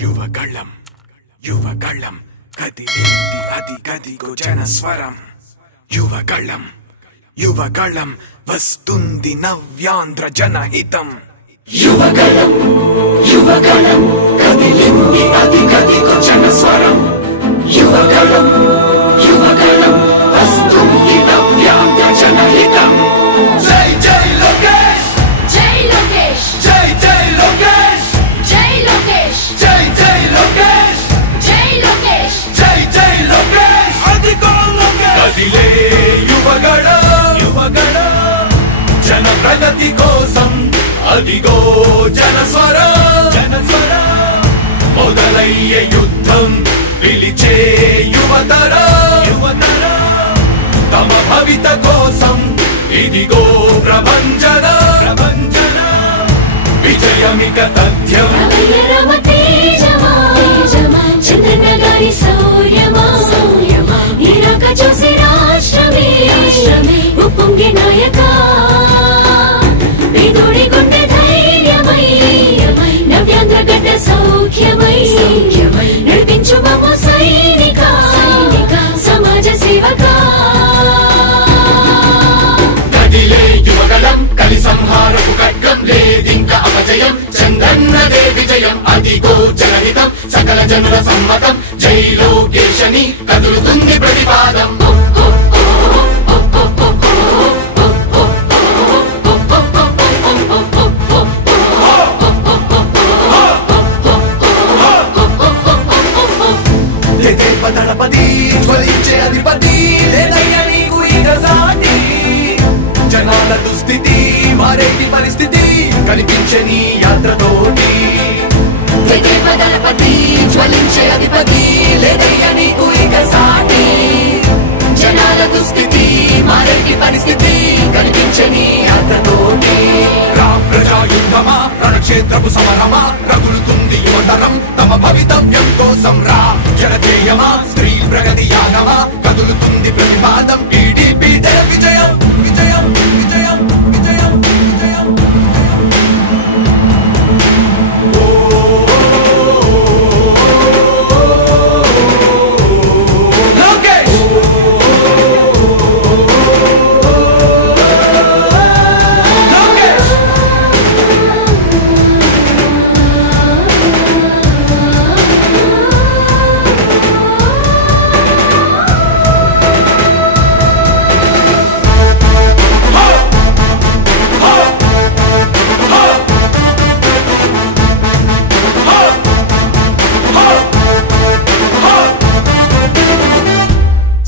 యువగళం యువగళం కదిలింది అది గదిగో జనస్వరం యువగళం యువగళం వస్తుంది నవ్యాంధ్ర జనహితం యువగళం యువగళం కదిలింది అది గదిగో జనస్వరం యువగళం యువగళం వస్తుంది నవ్యాంధ్ర జనహితం జై జై లోకేష్ జై లోకేష్ జై జై లోకేష్ జై లోకేష్ జై జై లోకేష్ జై లోకేష్ జై జై లోకేష్ అదిగో లోకేష్ కదిలే యువగళం యువగళం జన ప్రగతి కోసం అదిగో జనస్వరం జనస్వరం మొదలయ్యే యుద్ధం పిలిచే యువతరం యువతరం తమ భవిత కోసం ఇదిగో ప్రభంజనం ప్రభంజనం విజయమిక తథ్యం రమ తేజమా తేజమా చంద్రన గారి సౌర్యమా సౌర్యమా నీరాక చూసి రాష్ట్రమే రాష్ట్రమే ఉప్పొంగే నాయక పేదోడి గుండె ధైర్యమై నవ్యాంధ్ర గడ్డ సౌఖ్యమై సౌఖ్యమై నడిపించు మమ్ము సైనిక సైనిక సమాజ సేవక కదిలే యువగళం కలి సంహారపు ఖడ్గం లేదింక అపజయం చంద్రన్నదే విజయం అదిగో జనహితం సకల జనుల సమ్మతం జై లోకేశని కదులుతుంది ప్రతిపాదం దళపతి జ్వలించే అధిపతి లేదయ్యా నీకు ఇక సాటి జనాల దుస్థితి మారేటి పరిస్థితి కనిపించని యాత్రతోటి దళపతి జ్వలించే అధిపతి లేదయ్యా నీకు ఇక సాటి జనాల దుస్థితి మారేటి పరిస్థితి కనిపించని యాత్రతోటి ప్రజాయుద్ధమా రణక్షేత్రపు సమరమా రగులుతుంది యువతరం తమ భవితవ్యం కోసం రా జనజేయమా స్త్రీ ప్రగతి యాగమా కదులుతుంది ప్రతిపాదం టీడీపీ విజయం విజయం విజయం విజయం విజయం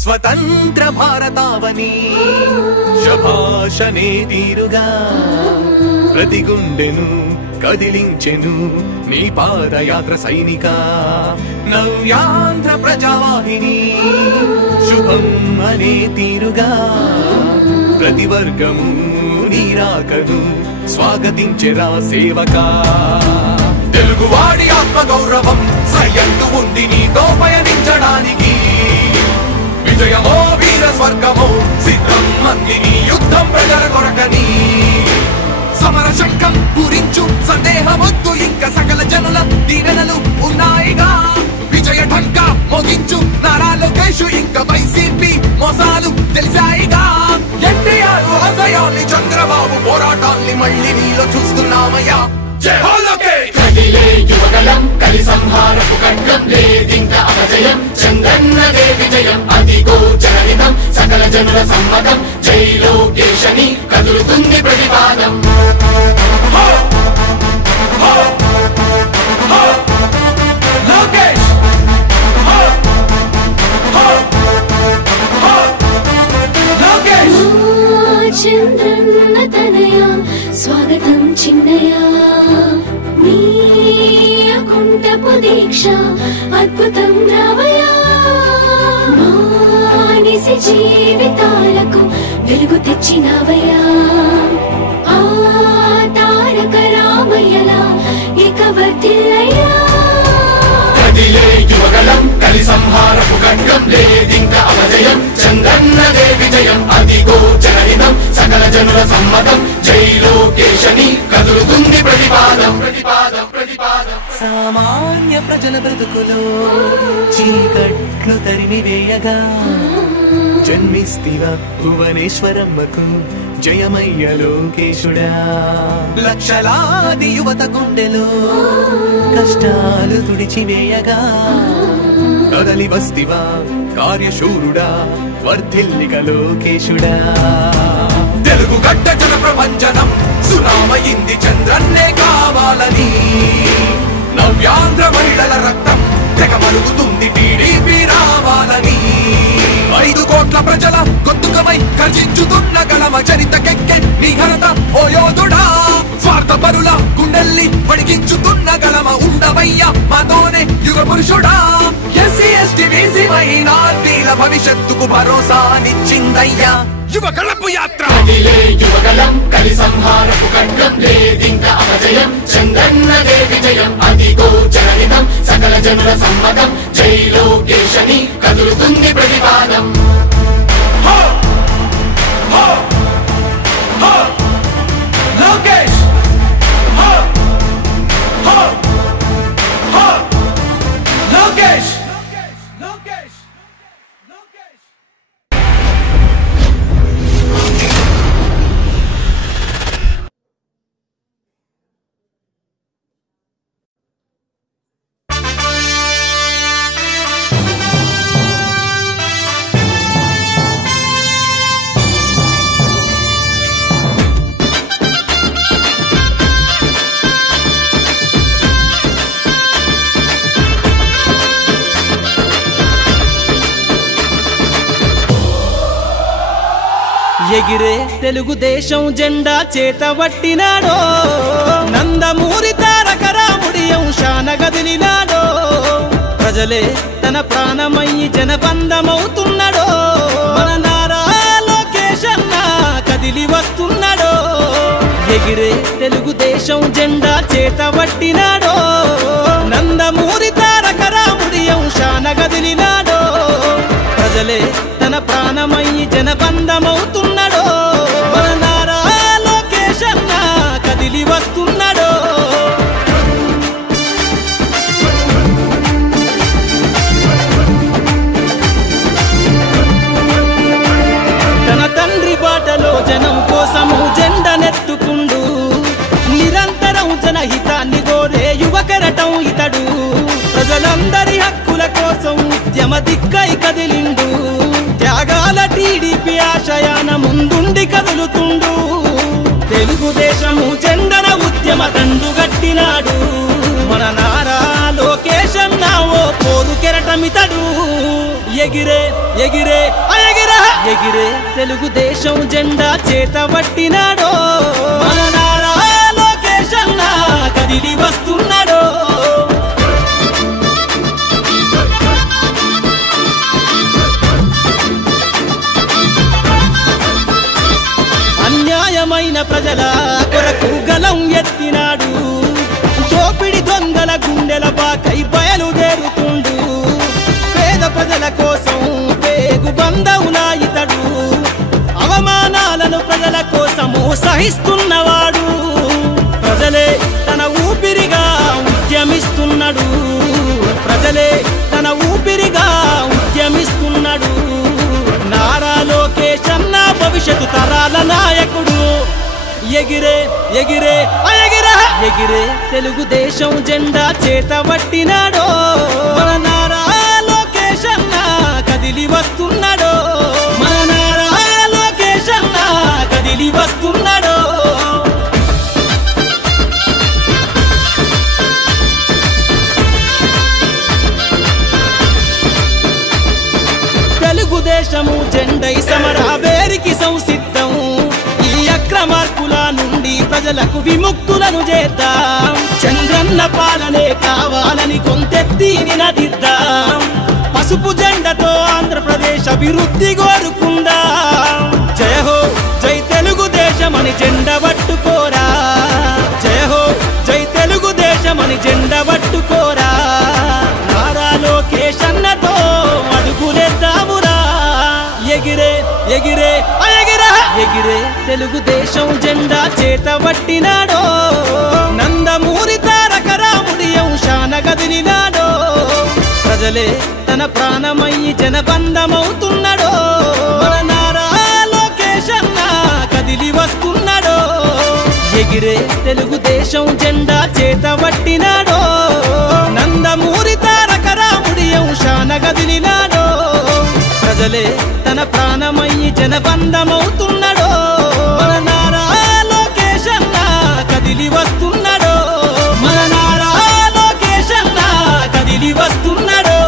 స్వతంత్ర భారతావని శభాషనే తీరుగా ప్రతి గుండెను కదిలించెను నీ పాదయాత్ర సైనిక నవ్యాంధ్ర ప్రజావాహిని శుభం అనే తీరుగా ప్రతి వర్గము నీరాకను స్వాగతించెరా సేవక తెలుగువాడి ఆత్మ గౌరవం సయ్యంటూ ఉంది నీతో పయనించడానికి విజయమో వీర స్వర్గమో సిద్ధం మందిని యుద్ధం ప్రజల కొరకని సమర శంఖం పూరించు సందేహమొద్దు ఇంకా సకల జనుల దీవెనలు ఉన్నాయిగా విజయ ఢంక మోగించు నారా లోకేష్ ఇంకా వైసీపీ మోసాలు తెలిసాయిగా ఎన్టీఆర్ ఆశయాల్ని చంద్రబాబు పోరాటాల్ని మళ్ళీ నీలో చూస్తున్నామయ్యా జై హో లోకేష్ కదిలే యువగళం కలి సంహారపు ఖడ్గం లేదింక అపజయం చంద్రన్నదే విజయం అదిగో జనహితం సకల జనుల సమ్మతం జై లోకేశని కదులుతుంది ప్రతిపాదం లోకేష్ లోకేష్ చంద్రన్న తనయ స్వాగతం చిన్నయ నీ అకుంఠపు దీక్ష అద్భుతం రావయ్యా మానిసి జీవితాలకు వెలుగు తెచ్చినవయ్యా ఆ తారక రామయ్యలా ఇక వర్ధిల్లయ్యా కదిలే యువగళం కలి సంహారపు ఖడ్గం లేదింక అపజయం చంద్రన్నదే విజయం అదిగో జనహితం సకల జనుల సమ్మతం జై లోకేశని కదులుతుంది ప్రతిపాదం ప్రతిపాదం ప్రతిపాదం సామాన్య ప్రజల బ్రతుకులో చీకట్లు తరిమివేయగా జన్మిస్తివ భువనేశ్వరమ్మకు జయమయ్య లోకేశుడా. లక్షలాది యువత గుండెలో కష్టాలు తుడిచివేయగా కదలి వస్తివా కార్యశూరుడా వర్ధిల్లిక లోకేశుడా. తెలుగు గడ్డ జన ప్రపంచనం సునామయింది చంద్రన్నే కావాలని నవ్యాంధ్ర మహిళల రక్తం తెగ మరుగుతుంది టీడీపీ రావాలని 5 కోట్ల ప్రజల గొంతుకమై గర్జించుతున్న గళమ చరితకెక్కె నీ ఘనత ఓ యోధుడా. స్వార్థ పరుల గుండెల్ని వణికించుతున్న గళమ ఉండవయ్య మాతోనే యుగ పురుషుడా. ఎస్సీ ఎస్టీ బీసీ మైనార్టీల భవిష్యత్తుకు భరోసానిచ్చిందయ్యా యువ గళపు యాత్ర. యువగలం కలి సంహారపు ఖడ్గం లేదింక అపజయం చంద్రన్నదే విజయం అదిగో జనహితం సకల జనుల సమ్మతం జై లోకేశని కదులుతుంది ప్రతిపాదం. లోకేష్ లోకేష్ లోకేష్ లోకేష్ ఎగిరే తెలుగుదేశం జెండా చేతబట్టినాడో నందమూరి తారక రాముడి అంశాన గదిలినాడో ప్రజలే తన ప్రాణమయ్యి జనబంధమవుతున్నాడో మన నారా లోకేష్ అన్న కదిలి వస్తున్నాడో ఎగిరే తెలుగుదేశం జెండా చేతబట్టినాడో నందమూరి తారక రాముడి అంశాన గదిలినాడో ప్రజలే తన ప్రాణమయ్యి జనబంధమవుతున్నాడో మన నారా లోకేష్ అన్న కదిలి వస్తున్నాడో తన తండ్రి బాటలో జనం కోసము జెండనెత్తుకుండు నిరంతరం జనహితాన్ని కోరే యువకరటం ఇతడు ప్రజలందరి హక్కుల కోసం ఉద్యమ దిక్కై కదిలిండు త్యాగాల టీడీపీ ఆశయాన ముందుండి కదులుతుండు తెలుగుదేశము జెండన ఉద్యమ దండు గట్టినాడు మన నారా లోకేష్ అన్న ఓ పోరు కెరటమితడు ఎగిరే ఎగిరే ఎగిరే ఎగిరే తెలుగుదేశం జెండా చేతబట్టినాడో మన నారా లోకేష్ అన్న కదిలి వస్తున్నాడో అన్యాయమైన ప్రజల కొరకు గలం ఎత్తినాడు దోపిడి దొంగల గుండెల బాకై బయలుదేరుతుండు పేద ప్రజల కోసం పేగు బంధవులా ఇతడు అవమానాలను ప్రజల కోసము సహిస్తున్నవాడు ప్రజలే తన ఊపిరిగా ఉద్యమిస్తున్నాడు ప్రజలే తన ఊపిరిగా ఉద్యమిస్తున్నాడు నారా లోకేష్ అన్న భవిష్యత్తు తరాల నాయకుడు ఎగిరే ఎగిరే ఎగిరే ఎగిరే తెలుగుదేశం జెండా చేతబట్టినాడో మన నారా లోకేష్ అన్న కదిలి వస్తున్నాడో మన నారా లోకేష్ అన్న కదిలి వస్తున్నాడో తెలుగుదేశము జెండై సమరావేరికి సంసిద్ధం ఈ అక్రమార్కుల నుండి ప్రజలకు విముక్తులను చేద్దాం చంద్రన్న పాలనే కావాలని కొంతెత్తి నినదిద్దాం పసుపు జెండతో ఆంధ్రప్రదేశ్ అభివృద్ధి కోరుకుందాం జయ హో జై తెలుగుదేశమని జెండ పట్టుకోరా జయ హో జై తెలుగుదేశమని జెండ పట్టుకోరా నారా లోకేష్ అన్నతో అడుగులేద్దామురా ఎగిరే ఎగిరే ఎగిరే ఎగిరే తెలుగుదేశం జెండా చేతబట్టినాడో నందమూరి తారక రాముడి అంశా ప్రజలే తన ప్రాణమయ్యి జనబంధమవుతున్నాడో మన నారా లోకేష్ అన్న కదిలి వస్తున్నాడో ఎగిరే తెలుగుదేశం జెండా చేతబట్టినాడో నందమూరి తారక రాముడి అంశాన కదిలినాడో ప్రజలే తన ప్రాణమయ్యి జనబంధమవుతున్నాడో మన నారా లోకేష్ అన్న కదిలి వస్తున్నాడో మన నారా లోకేష్ అన్న కదిలి వస్తున్నాడో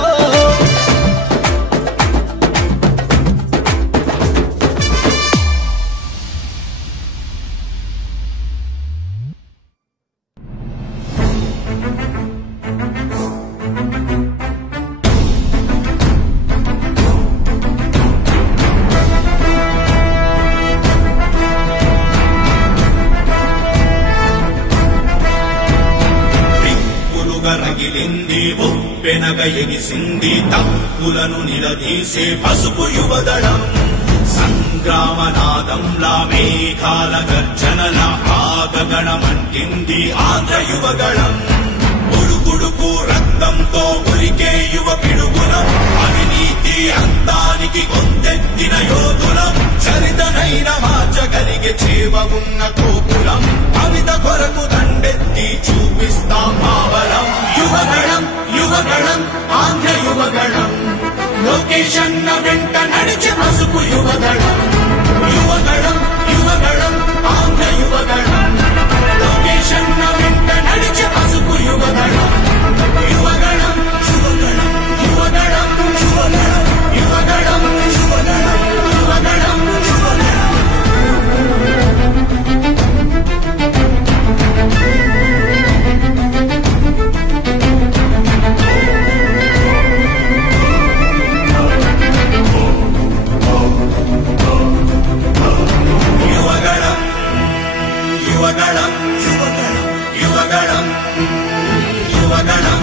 రగిలింది ఉప్పెనగ ఎగిసింది తప్పులను నిలదీసే పసుపు యువదళం సంగ్రామనాదంలా మేఘాల గర్జనల ఆగగణమంటింది ఆంధ్ర యువగళం ఉడుకుడుకు రక్తంతో ఉరికే యువ పిడుగులం అవినీతి అంతానికి కొందెత్తిన యోధులం చరితనైన మార్చగలిగే చేవ ఉన్న కోపులం అమిత కొరకు దండెత్తి చూపిస్తాం మావలం యువగళం యువగళం ఆంధ్ర యువగళం లోకేష్ అన్న వెంట నడిచే పసుపు యువగళం యువగళం యువగళం ఆంధ్ర యువగళం లోకేష్ అన్న వెంట నడిచే పసుపు యువగళం యువగళం యువగళం యువగళం యువగళం యువగళం యువగళం యువగళం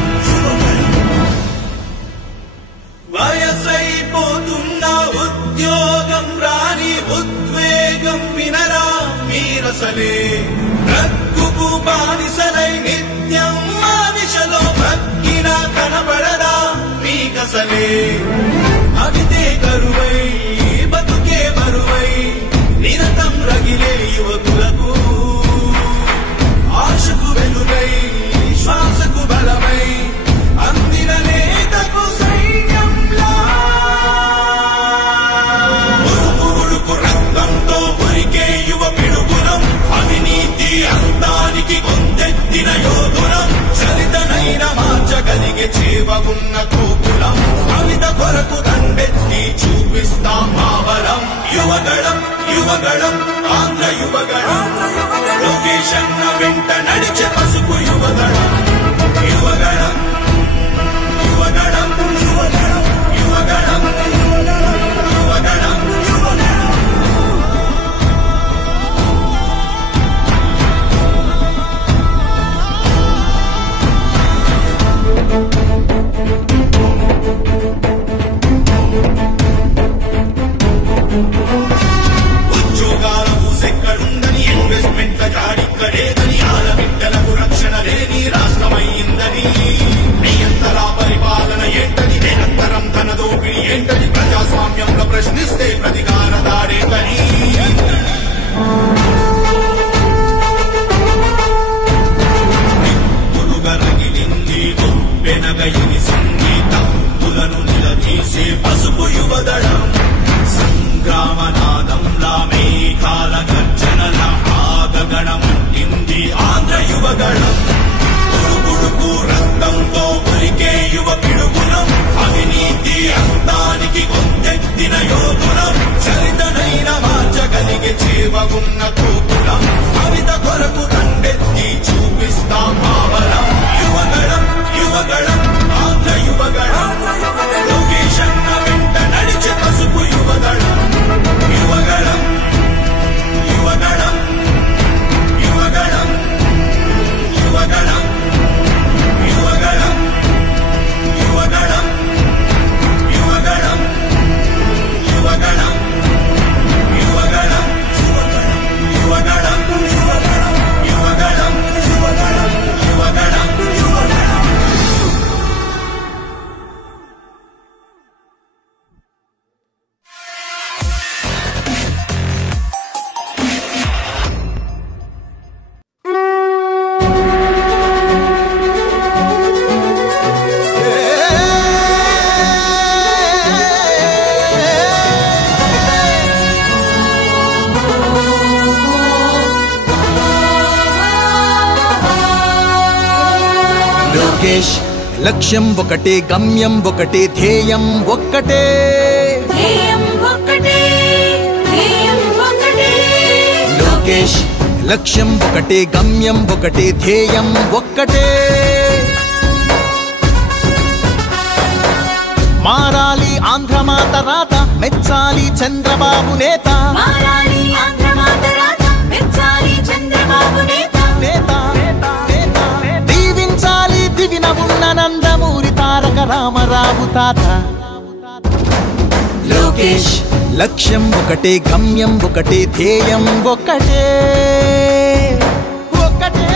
వయసైపోతున్న ఉద్యోగం రాని ఉద్వేగం వినరా మీరసలే రక్కుకు బానిసలై నిత్యం మానిషలో భక్కిన కనబడరా మీకసలే అవితే కరువై బతుకే బరువై నిరతం రగిలే యువకులకు ఆశకు వెలుగై శ్వాసకు బలమై అందిన నేతకు సైన్యంలా ఉడుకు రక్తంతో ఉరికే యువ పిడుగులం అవినీతి అంతానికి కొందెత్తిన యోధులం చరితనైన మార్చగలిగే చేవ ఉన్న కోపులం అమిత కొరకు దండెత్తి చూపిస్తాం మావలం యువగళం యువగళం ఆంధ్ర యువగళం లోకేష్ అన్న వెంట నడిచే పసుపు యువగళం యువగళం యువగళం యువగళం యువగళం యువగళం ఉద్యోగాల ఊసెక్కడుందని ఇన్వెస్ట్మెంట్ల జాడిక్కడేదని ఆడబిడ్డలకు రక్షణ లేని రాష్ట్రమయ్యిందని నియంతర పరిపాలన ఏంటని నిరంతరం తన దోపిడి ఏంటని ప్రజాస్వామ్యంలో ప్రశ్నిస్తే ప్రతికార దాడేంటని రగిలింది ఉప్పెనగ ఎగిసింది తప్పులను నిలదీసే పసుపు యువదళం సంగ్రామనాదంలా మేఘాల గర్జనల ఆగగణమంటింది ఆంధ్ర యువగళం ఉడుకుడుకు రక్తంతో ఉరికే యువ పిడుగులం అవినీతి అంతానికి కొందెత్తిన యోధులం చరితనైన మార్చగలిగే చేవ ఉన్న కోపులం అమిత కొరకు దండెత్తి చూపిస్తాం మావలం యువగళం యువగళం ఆంధ్ర యువగళం లోకేష్ అన్న వెంట నడిచే పసుపు యువగళం యువగళం యువగళం యువగళం యువగళం యువగళం యువగళం యువగళం యువగళం యువగళం యువగళం యువగళం యువగళం యువగళం యువగళం యువగళం లోకేష్ లక్ష్యం ఒకటే గమ్యం ఒకటే ధ్యేయం ఒక్కటే లోకేష్ లక్ష్యం ఒకటే గమ్యం ఒకటే ధ్యేయం ఒక్కటే మారాలి ఆంధ్రమాత రాత మెచ్చాలి చంద్రబాబు నేత దీవించాలి దివిన ఉన్న నందమూరి తారక రామారావు తాత లోకేష్ లక్ష్యం ఒకటే గమ్యం ఒకటే ధ్యేయం ఒకటే ఒకటే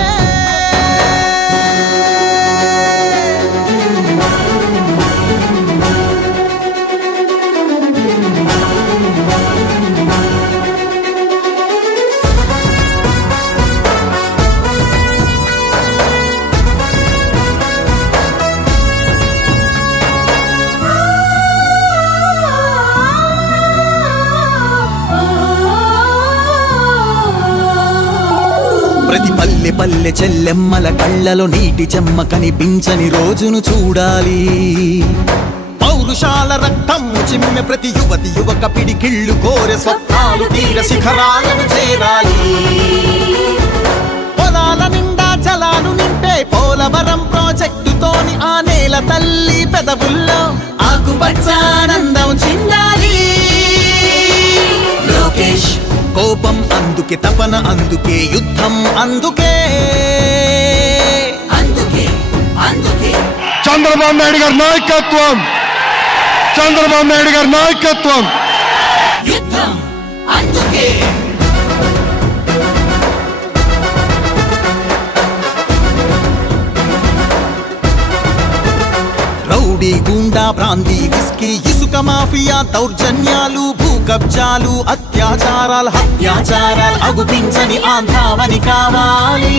ప్రతి పల్లె పల్లె చెల్లెమ్మల కళ్ళలో నీటి చెమ్మ కనిపించని రోజును చూడాలి పౌరుషాల రక్తం చిమ్మె ప్రతి యువతి యువక పిడికిళ్ళు కోరే స్వప్నాలు తీర శిఖరాలను చేరాలి పొలాల నిండా జలాలు నింపే పోలవరం ప్రాజెక్టుతోని ఆ నేల తల్లి పెదవుల్లో ఆకుపచ్చానందం చిందాలి లోకేష్ కోపం అందుకే తపన అందుకే యుద్ధం అందుకే అందుకే అందుకే చంద్రబాబు నాయుడు గారి నాయకత్వం చంద్రబాబు నాయుడు గారి నాయకత్వం యుద్ధం అందుకే రౌడీ గూండా బ్రాందీ విస్కీ ఇసుక మాఫియా దౌర్జన్యాలు భూ కబ్జాలు అత్యాచారాలు హత్యాచారాలు అగుపించని ఆంధ్రావని కావాలి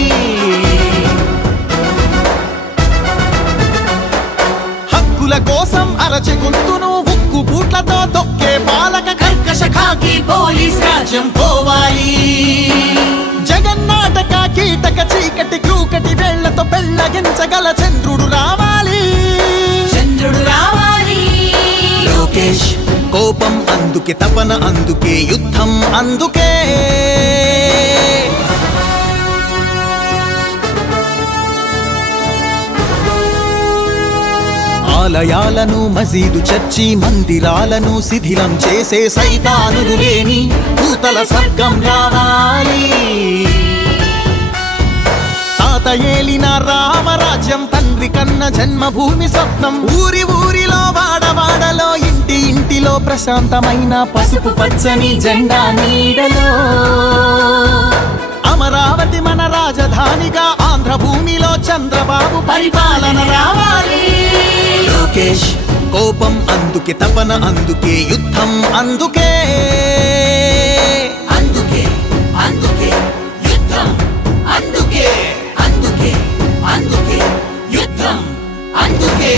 హక్కుల కోసం అరచె గొంతును ఉక్కు బూట్లతో తొక్కే పాలక కర్కశ ఖాకీ పోలీస్ రాజ్యం పోవాలి జగన్నాటక కీటక చీకటి క్రూకటి వేళ్లతో పెళ్ళగించగల చంద్రుడు రావాలి లోకేష్ కోపం అందుకే తపన అందుకే యుద్ధం అందుకే ఆలయాలను మసీదు చర్చి మందిరాలను శిథిలం చేసే సైతానులు లేని భూతల స్వర్గం రావాలి తాత ఏలిన రామరాజ్యం తండ్రి కన్న జన్మభూమి స్వప్నం ఊరి ఊరిలో వాడవాడలో ఇంటి ఇంటిలో ప్రశాంతమైన పసుపు పచ్చని జెండా నీడలో అమరావతి మన రాజధానిగా ఆంధ్ర భూమిలో చంద్రబాబు పరిపాలన రావాలి లోకేష్ కోపం అందుకే తపన అందుకే యుద్ధం అందుకే అందుకే అందుకే యుద్ధం అందుకే అందుకే అందుకే యుద్ధం అందుకే